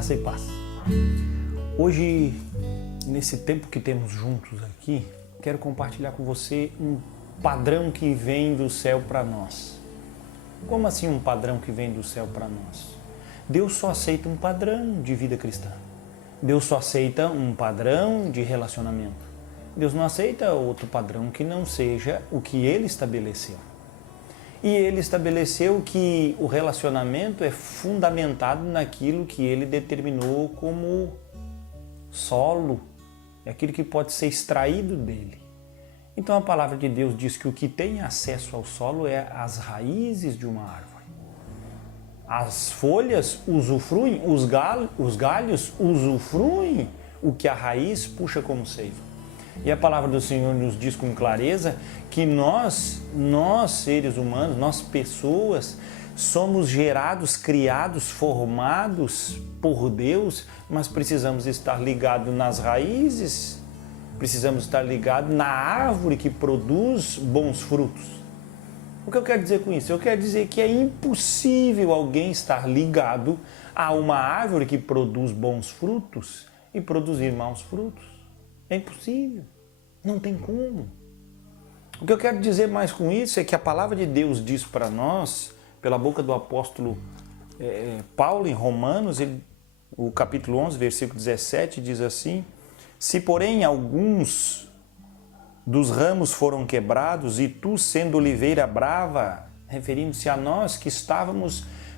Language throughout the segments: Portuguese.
Graça e paz. Hoje, nesse tempo que temos juntos aqui, quero compartilhar com você um padrão que vem do céu para nós. Como assim um padrão que vem do céu para nós? Deus só aceita um padrão de vida cristã. Deus só aceita um padrão de relacionamento. Deus não aceita outro padrão que não seja o que Ele estabeleceu. E Ele estabeleceu que o relacionamento é fundamentado naquilo que Ele determinou como solo, é aquilo que pode ser extraído dele. Então a palavra de Deus diz que o que tem acesso ao solo é as raízes de uma árvore. As folhas usufruem, os galhos usufruem o que a raiz puxa como seiva. E a palavra do Senhor nos diz com clareza que nós seres humanos, nós pessoas, somos gerados, criados, formados por Deus, mas precisamos estar ligados nas raízes, precisamos estar ligados na árvore que produz bons frutos. O que eu quero dizer com isso? Eu quero dizer que é impossível alguém estar ligado a uma árvore que produz bons frutos e produzir maus frutos. É impossível, não tem como. O que eu quero dizer mais com isso é que a palavra de Deus diz para nós, pela boca do apóstolo Paulo em Romanos, o capítulo 11, versículo 17, diz assim: se porém alguns dos ramos foram quebrados e tu sendo oliveira brava, referindo-se a nós que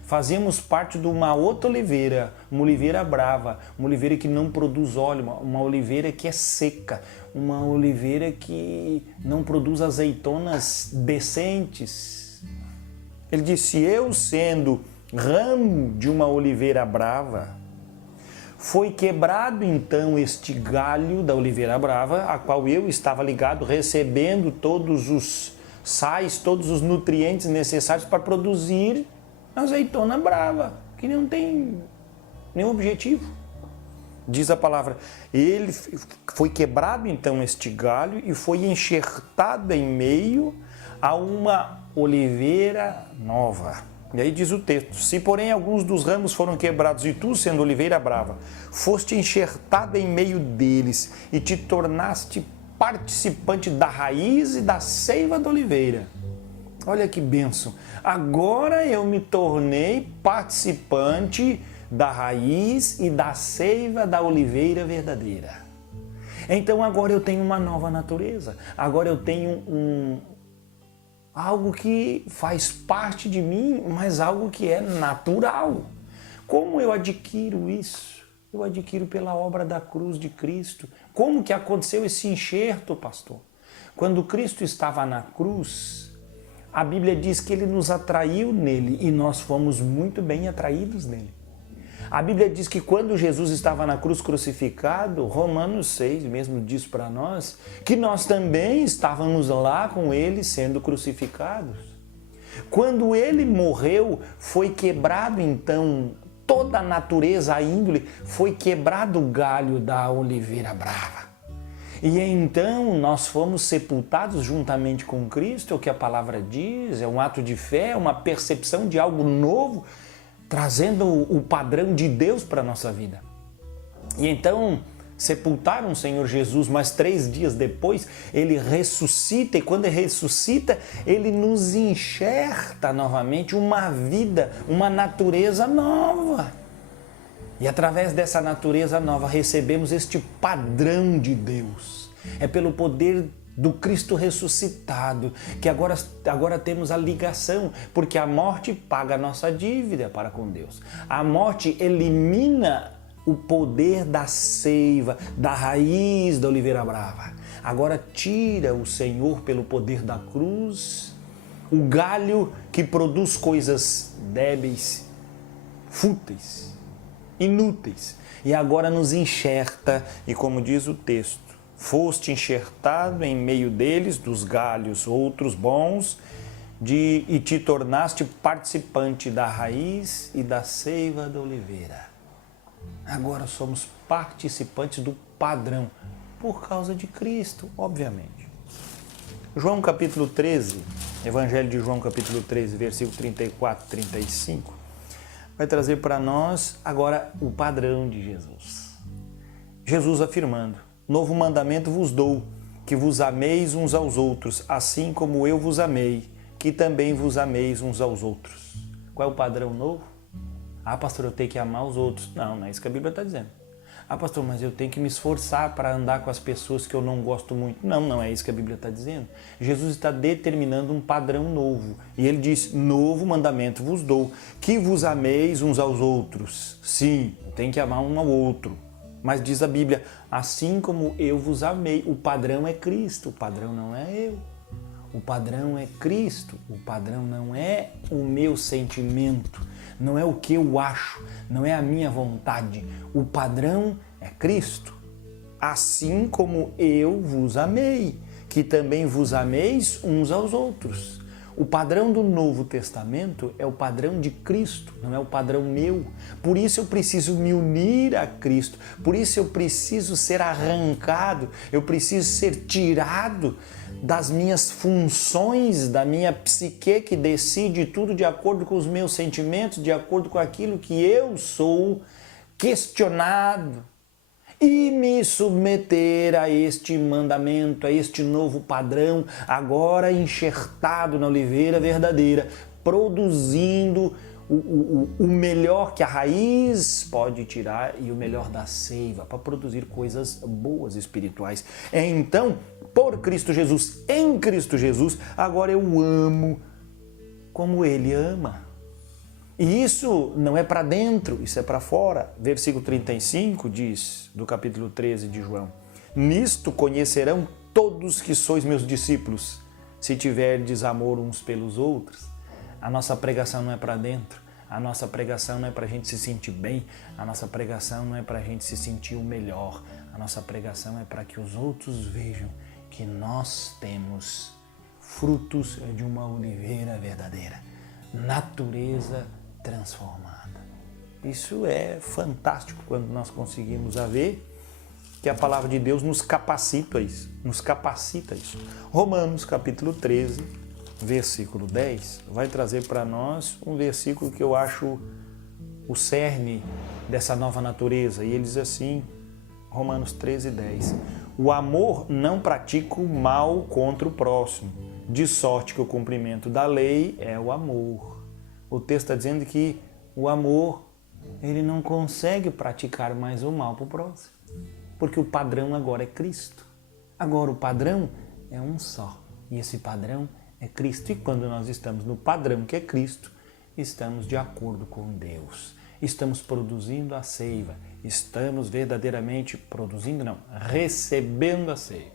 fazíamos parte de uma outra oliveira, uma oliveira brava, uma oliveira que não produz óleo, uma oliveira que é seca, uma oliveira que não produz azeitonas decentes. Ele disse: eu sendo ramo de uma oliveira brava, foi quebrado então este galho da oliveira brava, a qual eu estava ligado, recebendo todos os sais, todos os nutrientes necessários para produzir azeitona brava, que não tem nenhum objetivo. Diz a palavra, ele foi quebrado então este galho e foi enxertado em meio a uma oliveira nova. E aí diz o texto: se porém alguns dos ramos foram quebrados e tu, sendo oliveira brava, foste enxertado em meio deles e te tornaste participante da raiz e da seiva da oliveira. Olha que bênção! Agora eu me tornei participante da raiz e da seiva da oliveira verdadeira. Então agora eu tenho uma nova natureza. Agora eu tenho algo que faz parte de mim, mas algo que é natural. Como eu adquiro isso? Eu adquiro pela obra da cruz de Cristo. Como que aconteceu esse enxerto, pastor? Quando Cristo estava na cruz, a Bíblia diz que Ele nos atraiu nele e nós fomos muito bem atraídos nele. A Bíblia diz que quando Jesus estava na cruz crucificado, Romanos 6 mesmo diz para nós, que nós também estávamos lá com Ele sendo crucificados. Quando Ele morreu, foi quebrado então toda a natureza, a índole, foi quebrado o galho da oliveira brava. E então nós fomos sepultados juntamente com Cristo, é o que a palavra diz, é um ato de fé, uma percepção de algo novo, trazendo o padrão de Deus para a nossa vida. E então sepultaram o Senhor Jesus, mas 3 dias depois Ele ressuscita, e quando Ele ressuscita, Ele nos enxerta novamente uma vida, uma natureza nova. E através dessa natureza nova recebemos este padrão de Deus. É pelo poder do Cristo ressuscitado que agora temos a ligação, porque a morte paga a nossa dívida para com Deus. A morte elimina o poder da seiva, da raiz da oliveira brava. Agora tira o Senhor pelo poder da cruz o galho que produz coisas débeis, fúteis, inúteis, e agora nos enxerta, e como diz o texto, foste enxertado em meio deles, dos galhos outros bons, e te tornaste participante da raiz e da seiva da oliveira. Agora somos participantes do padrão, por causa de Cristo, obviamente. João capítulo 13, Evangelho de João capítulo 13, versículo 34 e 35, vai trazer para nós agora o padrão de Jesus. Jesus afirmando: novo mandamento vos dou, que vos ameis uns aos outros, assim como eu vos amei, que também vos ameis uns aos outros. Qual é o padrão novo? Ah, pastor, eu tenho que amar os outros. Não é isso que a Bíblia está dizendo. Ah, pastor, mas eu tenho que me esforçar para andar com as pessoas que eu não gosto muito. Não é isso que a Bíblia está dizendo. Jesus está determinando um padrão novo. E ele diz: novo mandamento vos dou, que vos ameis uns aos outros. Sim, tem que amar um ao outro. Mas diz a Bíblia: assim como eu vos amei. O padrão é Cristo, o padrão não é eu. O padrão é Cristo, o padrão não é o meu sentimento, não é o que eu acho, não é a minha vontade. O padrão é Cristo. Assim como eu vos amei, que também vos ameis uns aos outros. O padrão do Novo Testamento é o padrão de Cristo, não é o padrão meu. Por isso eu preciso me unir a Cristo, por isso eu preciso ser arrancado, eu preciso ser tirado das minhas funções, da minha psique que decide tudo de acordo com os meus sentimentos, de acordo com aquilo que eu sou, questionado, e me submeter a este mandamento, a este novo padrão, agora enxertado na oliveira verdadeira, produzindo o melhor que a raiz pode tirar e o melhor da seiva, para produzir coisas boas espirituais. Então, por Cristo Jesus, em Cristo Jesus, agora eu amo como Ele ama. E isso não é para dentro, isso é para fora. Versículo 35 diz, do capítulo 13 de João: nisto conhecerão todos que sois meus discípulos, se tiverdes amor uns pelos outros. A nossa pregação não é para dentro, a nossa pregação não é para a gente se sentir bem, a nossa pregação não é para a gente se sentir o melhor, a nossa pregação é para que os outros vejam que nós temos frutos de uma oliveira verdadeira, natureza transformada. Isso é fantástico quando nós conseguimos ver que a palavra de Deus nos capacita isso. Romanos capítulo 13, versículo 10, vai trazer para nós um versículo que eu acho o cerne dessa nova natureza. E ele diz assim, Romanos 13, 10: o amor não pratica o mal contra o próximo, de sorte que o cumprimento da lei é o amor. O texto está dizendo que o amor, ele não consegue praticar mais o mal para o próximo, porque o padrão agora é Cristo. Agora o padrão é um só, e esse padrão é Cristo. E quando nós estamos no padrão que é Cristo, estamos de acordo com Deus. Estamos produzindo a seiva, estamos verdadeiramente produzindo, não, recebendo a seiva.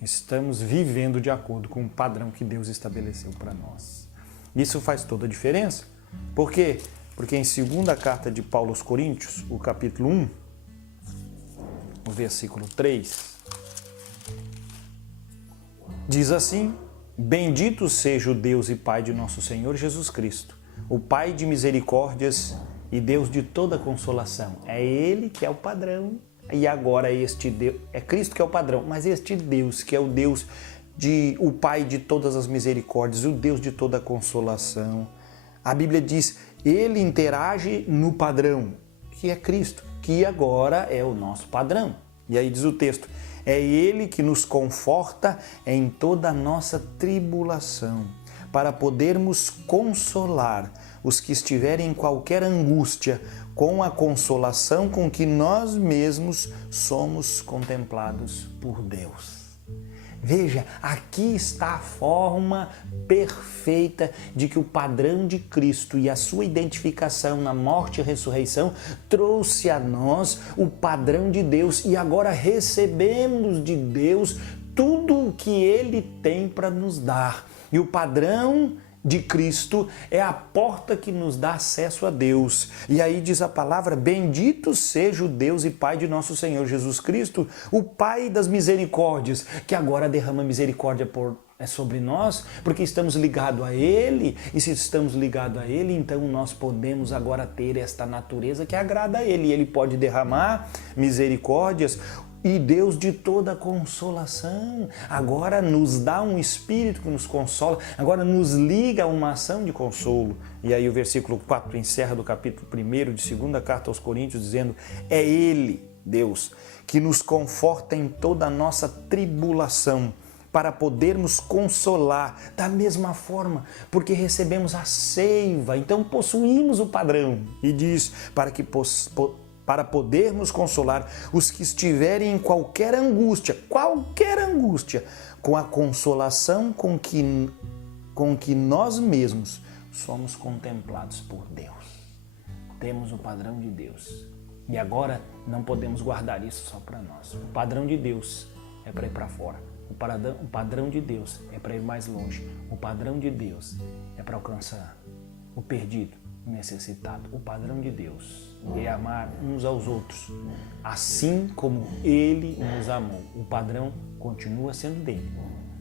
Estamos vivendo de acordo com o padrão que Deus estabeleceu para nós. Isso faz toda a diferença. Por quê? Porque em 2ª carta de Paulo aos Coríntios, o capítulo 1, o versículo 3, diz assim: bendito seja o Deus e Pai de nosso Senhor Jesus Cristo, o Pai de misericórdias e Deus de toda consolação. É Ele que é o padrão. E agora este Deus, é Cristo que é o padrão, mas este Deus que é o Deus o Pai de todas as misericórdias, o Deus de toda consolação. A Bíblia diz, Ele interage no padrão, que é Cristo, que agora é o nosso padrão. E aí diz o texto, é Ele que nos conforta em toda a nossa tribulação, para podermos consolar os que estiverem em qualquer angústia, com a consolação com que nós mesmos somos contemplados por Deus. Veja, aqui está a forma perfeita de que o padrão de Cristo e a sua identificação na morte e ressurreição trouxe a nós o padrão de Deus, e agora recebemos de Deus tudo o que Ele tem para nos dar. E o padrão de Cristo é a porta que nos dá acesso a Deus. E aí diz a palavra, bendito seja o Deus e Pai de nosso Senhor Jesus Cristo, o Pai das misericórdias, que agora derrama misericórdia sobre nós, porque estamos ligados a Ele, e se estamos ligados a Ele, então nós podemos agora ter esta natureza que agrada a Ele, e Ele pode derramar misericórdias e Deus de toda consolação. Agora nos dá um Espírito que nos consola, agora nos liga a uma ação de consolo. E aí o versículo 4 encerra do capítulo 1 de 2ª carta aos Coríntios dizendo: é Ele, Deus, que nos conforta em toda a nossa tribulação, para podermos consolar da mesma forma, porque recebemos a seiva, então possuímos o padrão. E diz, para podermos consolar os que estiverem em qualquer angústia, com a consolação com que nós mesmos somos contemplados por Deus. Temos o padrão de Deus. E agora não podemos guardar isso só para nós. O padrão de Deus é para ir para fora. O padrão de Deus é para ir mais longe. O padrão de Deus é para alcançar o perdido, o necessitado. O padrão de Deus é amar uns aos outros, assim como Ele nos amou. O padrão continua sendo dele.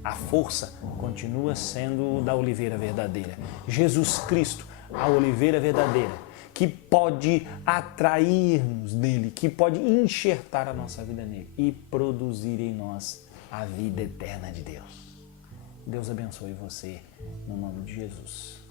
A força continua sendo da oliveira verdadeira. Jesus Cristo, a oliveira verdadeira, que pode atrair-nos dele, que pode enxertar a nossa vida nele e produzir em nós a vida eterna de Deus. Deus abençoe você, no nome de Jesus.